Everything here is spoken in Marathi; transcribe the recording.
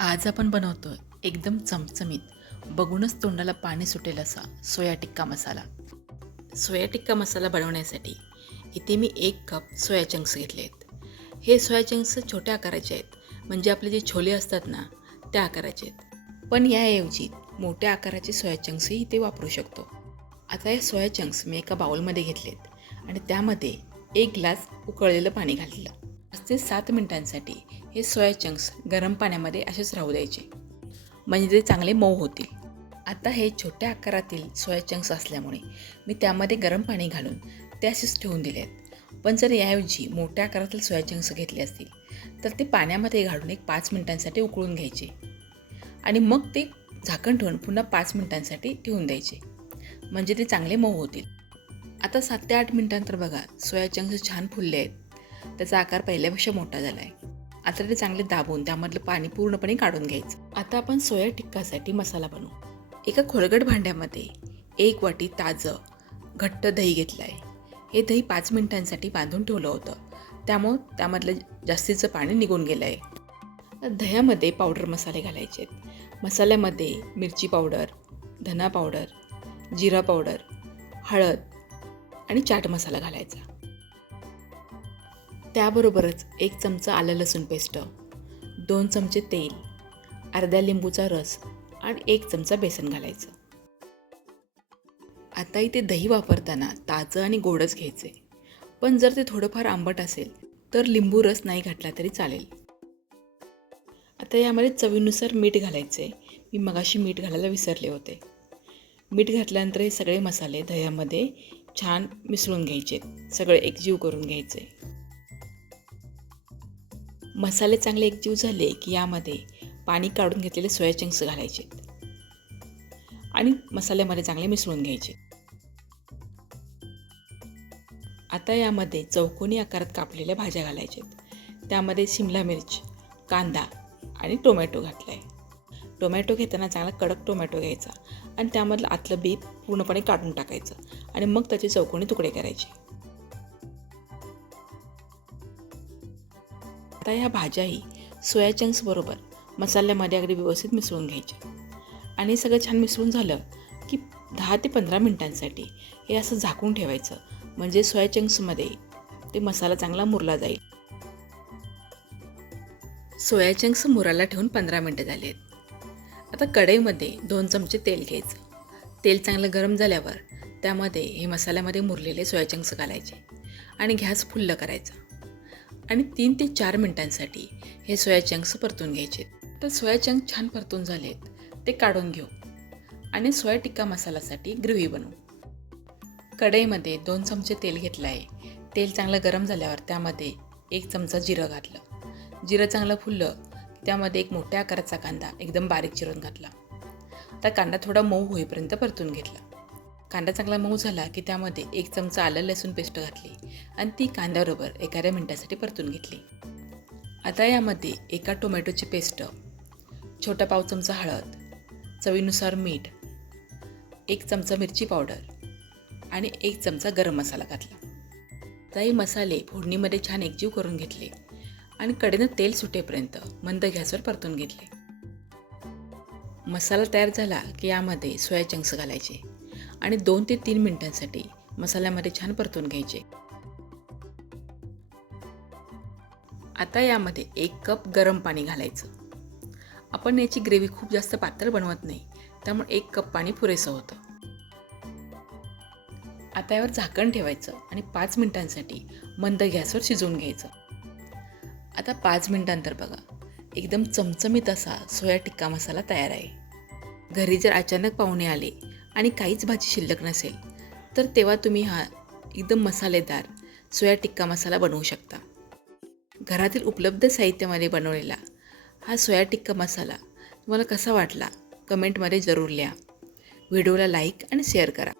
आज आपण बनवतोय एकदम चमचमीत, बघूनच तोंडाला पाणी सुटेल असा सोया टिक्का मसाला. सोया टिक्का मसाला बनवण्यासाठी इथे मी 1 कप सोया चंक्स घेतले आहेत. हे सोया चंक्स छोट्या आकाराचे आहेत, म्हणजे आपले जे छोले असतात ना त्या आकाराचे आहेत. पण याऐवजी मोठ्या आकाराचे सोया चंक्सही इथे वापरू शकतो. आता हे सोया चंक्स मी एका बाउलमध्ये घेतलेत आणि त्यामध्ये 1 ग्लास उकळलेलं पाणी घातलं. 5 ते 7 मिनिटांसाठी हे सोया चंक्स गरम पाण्यामध्ये असेच राहू द्यायचे, म्हणजे ते चांगले मऊ होतील. आता हे छोट्या आकारातील सोया चंक्स असल्यामुळे मी त्यामध्ये गरम पाणी घालून ते असेच ठेवून दिले आहेत. पण जर याऐवजी मोठ्या आकारातील सोया चंक्स घेतले असतील तर ते पाण्यामध्ये घालून 5 मिनिटांसाठी उकळून घ्यायचे आणि मग ते झाकण ठेवून पुन्हा 5 मिनिटांसाठी ठेवून द्यायचे, म्हणजे ते चांगले मऊ होतील. आता 7 ते 8 मिनिटांतर बघा, सोया चंक्स छान फुलले आहेत. त्याचा आकार पहिल्यापेक्षा मोठा झाला आहे. आता ते चांगले दाबून त्यामधलं पाणी पूर्णपणे काढून घ्यायचं. आता आपण सोया टिक्कासाठी मसाला बनवू. एका खोलगट भांड्यामध्ये 1 वाटी ताजं घट्ट दही घेतलं आहे. हे दही 5 मिनिटांसाठी बांधून ठेवलं होतं, त्यामुळं त्यामधलं जास्तीचं पाणी निघून गेलं आहे. दह्यामध्ये पावडर मसाले घालायचे आहेत. मसाल्यामध्ये मिरची पावडर, धना पावडर, जिरा पावडर, हळद आणि चाट मसाला घालायचा. त्याबरोबरच 1 चमचा आलं लसूण पेस्ट, 2 चमचे तेल, अर्ध्या लिंबूचा रस आणि 1 चमचा बेसन घालायचं. आता इथे दही वापरताना ताजं आणि गोडच घ्यायचे, पण जर ते थोडंफार आंबट असेल तर लिंबू रस नाही घातला तरी चालेल. आता यामध्ये चवीनुसार मीठ घालायचे. मी मगाशी मीठ घालायला विसरले होते. मीठ घातल्यानंतर हे सगळे मसाले दह्यामध्ये छान मिसळून घ्यायचे, सगळे एकजीव करून घ्यायचे. मसाले चांगले एकजीव झाले की यामध्ये पाणी काढून घेतलेले सोया चंक्स घालायचे आणि मसाल्यामध्ये चांगले मिसळून घ्यायचे. आता यामध्ये चौकोनी आकारात कापलेल्या भाज्या घालायच्या. त्यामध्ये शिमला मिर्च, कांदा आणि टोमॅटो घातला आहे. टोमॅटो घेताना चांगला कडक टोमॅटो घ्यायचा आणि त्यामधलं आतलं बी पूर्णपणे काढून टाकायचं आणि मग त्याचे चौकोनी तुकडे करायचे. आता ह्या भाज्याही सोया चंक्स बरोबर मसाल्यामध्ये अगदी व्यवस्थित मिसळून घ्यायचे आणि सगळं छान मिसळून झालं की 10 ते 15 मिनिटांसाठी हे असं झाकून ठेवायचं, म्हणजे सोया चंक्समध्ये ते मसाला चांगला मुरला जाईल. सोया चंक्स मुरायला ठेवून 15 मिनिटं झाली आहेत. आता कढईमध्ये 2 चमचे तेल घ्यायचं. तेल चांगलं गरम झाल्यावर त्यामध्ये हे मसाल्यामध्ये मुरलेले सोया चंक्स घालायचे आणि गॅस फुल्ल करायचा आणि 3 ते 4 मिनिटांसाठी हे सोया चंक्स परतून घ्यायचे. तर सोया चंक्स छान परतून झालेत, ते काढून घेऊ आणि सोया टिक्का मसाल्यासाठी ग्रेव्ही बनवू. कढईमध्ये 2 चमचे तेल घेतलं आहे. तेल चांगलं गरम झाल्यावर त्यामध्ये 1 चमचा जिरं घातलं. जिरं चांगलं फुललं त्यामध्ये 1 मोठ्या आकाराचा कांदा एकदम बारीक चिरून घातला. आता कांदा थोडा मऊ होईपर्यंत परतून घेतला. कांदा चांगला मऊ झाला की त्यामध्ये 1 चमचा आलं लसूण पेस्ट घातली आणि ती कांद्याबरोबर एखाद्या मिनिटासाठी परतून घेतली. आता यामध्ये एका टोमॅटोची पेस्ट, छोटा पाव चमचा हळद, चवीनुसार मीठ, 1 चमचा मिरची पावडर आणि 1 चमचा गरम मसाला घातला. आता हे मसाले फोडणीमध्ये छान एकजीव करून घेतले आणि कडेनं तेल सुटेपर्यंत मंद गॅसवर परतून घेतले. मसाला तयार झाला की यामध्ये सोया चंक्स घालायचे आणि 2 ते 3 मिनिटांसाठी मसाल्यामध्ये छान परतून घ्यायचे. आता यामध्ये 1 कप गरम पाणी घालायचं. आपण याची ग्रेव्ही खूप जास्त पातळ बनवत नाही, त्यामुळे 1 कप पाणी पुरेसं होतं. आता यावर झाकण ठेवायचं आणि 5 मिनिटांसाठी मंद गॅसवर शिजवून घ्यायचं. आता 5 मिनिटांतर बघा, एकदम चमचमीत असा सोया टिक्का मसाला तयार आहे. घरी जर अचानक पाहुणे आले आणि काहीच भाजी शिल्लक नसेल तर तेव्हा तुम्ही हा एकदम मसालेदार सोया टिक्का मसाला बनवू शकता. घरातील उपलब्ध साहित्यामध्ये बनवलेला हा सोया टिक्का मसाला तुम्हाला कसा वाटला कमेंटमध्ये जरूर लिहा. व्हिडिओला लाईक आणि शेअर करा.